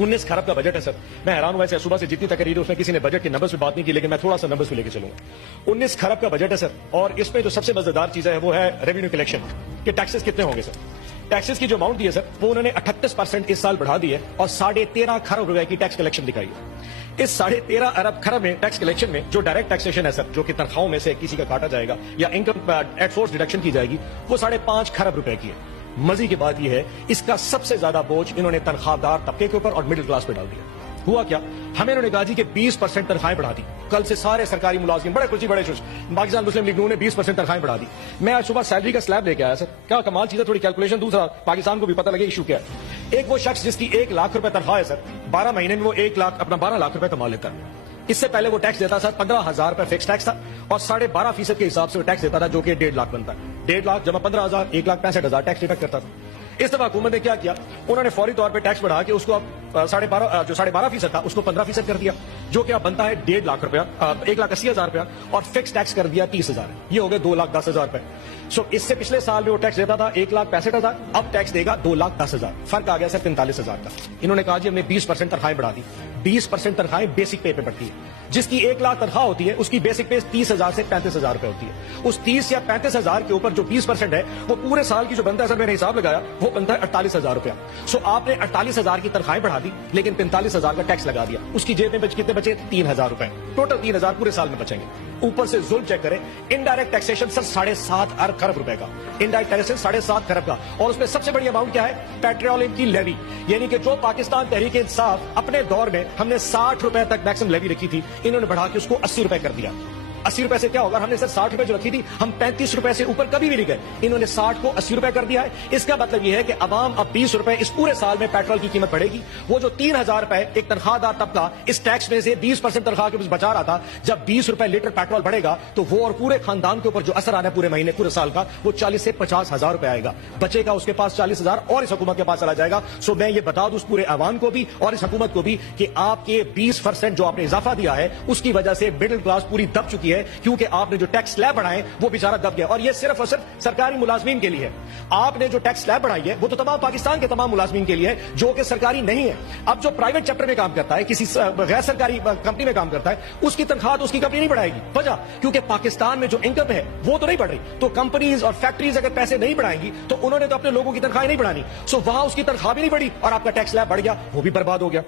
19 खरब का बजट है सर। मैं हैरान हुआ, सुबह से जितनी तकरीर उसमें किसी ने बजट के नंबर्स पे बात नहीं की, लेकिन मैं थोड़ा सा नंबर्स पे लेके चलूंगा। 19 खरब का बजट है सर, और इसमें जो सबसे मजेदार चीज है वो है रेवेन्यू कलेक्शन के टैक्सेस कितने होंगे सर। टैक्सेस की जो अमाउंट दी है सर, वो उन्होंने 38% इस साल बढ़ा दी है और 13.5 खरब रुपए की टैक्स कलेक्शन दिखाई है। इस 13.5 अरब खरब में टैक्स कलेक्शन में जो डायरेक्ट टैक्सेशन है सर, जो कि तनख्वाहों में से किसी का काटा जाएगा या इनकम एट सोर्स डिडक्शन की जाएगी, वो 5.5 खरब रुपए की है। मजे की बात यह है, इसका सबसे ज्यादा बोझ इन्होंने तनख्वाहदार तबके के ऊपर और मिडिल क्लास पे डाल दिया। हुआ क्या, हमें इन्होंने कहा जी कि 20% तनख्वाहें बढ़ा दी। कल से सारे सरकारी मुलाजिम बड़े खुशी बड़े खुश, पाकिस्तान मुस्लिम लीग ने 20% तनख्वाहें बढ़ा दी। मैं आज सुबह सैलरी का स्लैब लेके आया सर, क्या कमाल चीज है, थोड़ी कैलकुलेशन। दूसरा, पाकिस्तान को भी पता लगे इशू क्या है। एक वो शख्स जिसकी 1 लाख रुपए तनख्वाह है सर, 12 महीने में वो 1 लाख अपना 12 लाख रुपए कमा लेता है। इससे पहले वो टैक्स देता सर 15,000 रुपए फिक्स टैक्स था, और 12.5% के हिसाब से वो टैक्स देता था, जो कि 1.5 लाख बनता है। 1.5 लाख जमा 15,000, 1,65,000 टैक्स डिडक्ट करता था। इस दफा हुकूमत ने क्या किया, उन्होंने फौरी तौर पे टैक्स बढ़ा के उसको अब 12.5% था उसको 15% कर दिया, जो कि अब बनता है 1.5 लाख रुपया, 1,80,000 रुपया, और फिक्स टैक्स कर दिया 30,000। ये हो गए 2,10,000 रुपए। सो इससे पिछले साल में वो टैक्स देता था 1,65,000, अब टैक्स देगा 2,10,000। फर्क आ गया सर 45,000 का। इन्होंने कहा जी हमने 20% तनख्वाहें बढ़ा दी। 20% तनख्वाहें बेसिक पे बढ़ती है। जिसकी 1 लाख तनख्वाह होती है उसकी बेसिक पे 30,000 से 35,000 रुपए होती है। उस 30 या 35,000 के ऊपर जो 20% है, वो पूरे साल की जो बनता है सर, मैंने हिसाब लगाया, वो बनता है 48,000 रुपया। सो आपने 48,000 की तनख्वाहें बढ़ा दी, लेकिन 45,000 का टैक्स लगा दिया। उसकी जेब में कितने बचे? 3,000 रुपए। टोटल 3,000 पूरे साल में बचेंगे। ऊपर से जुल्म चेक करें, इनडायरेक्ट टैक्सेशन सर 7.5 अरब खरब रुपए का, इनडायरेक्ट टैक्सेशन 7.5 खरब का। और उसमें सबसे बड़ी अमाउंट क्या है? पेट्रोलियम की लेवी, यानी कि जो पाकिस्तान तहरीक इंसाफ अपने दौर में हमने 60 रुपए तक मैक्सिमम लेवी रखी थी, इन्होंने बढ़ा के उसको 80 रुपए कर दिया। 80 रुपए से क्या होगा, हमने सर 60 रुपए जो रखी थी, हम 35 रुपए से ऊपर कभी भी नहीं गए। इन्होंने 60 को 80 रुपए कर दिया है। इसका मतलब यह है कि अवाम अब 20 रुपए इस पूरे साल में पेट्रोल की कीमत बढ़ेगी। वो जो 3,000 रुपए एक तनख्वाहदार तबका इस टैक्स में से 20% तनख्वाह के ऊपर बचा रहा था, जब 20 रुपए लीटर पेट्रोल बढ़ेगा तो वो और पूरे खानदान के ऊपर जो असर आना है पूरे महीने पूरे साल का, वो 40 से 50,000 रुपए आएगा। बचेगा उसके पास 40,000 और इस हुकूमत के पास चला जाएगा। सो मैं ये बता दूं उस पूरे अवाम को भी और इस हुकूमत को भी कि आपके 20% जो आपने इजाफा दिया है, उसकी वजह से मिडिल क्लास पूरी दब चुकी है, क्योंकि आपने जो टैक्स स्लैब बढ़ाए वो बेचारा दब गया। और ये सिर्फ और सिर्फ सरकारी मुलाजमीन के लिए है। आपने जो टैक्स स्लैब बढ़ाई है वो तो तमाम पाकिस्तान के तमाम मुलाजमीन के लिए है, जो कि सरकारी नहीं है। अब जो प्राइवेट चैप्टर में काम करता है, किसी गैर सरकारी कंपनी में काम करता है, उसकी तनख्वाह तो उसकी कंपनी नहीं बढ़ाएगी। वजह, क्योंकि पाकिस्तान में जो इनकम है वो तो नहीं बढ़ रही। तो कंपनीज और फैक्ट्रीज अगर पैसे नहीं बढ़ाएंगी तो उन्होंने तो अपने लोगों की तनख्वाह नहीं बढ़ानी। सो वहां उसकी तनख्वाह भी नहीं बढ़ी और आपका टैक्स स्लैब बढ़ गया, वो भी बर्बाद हो गया।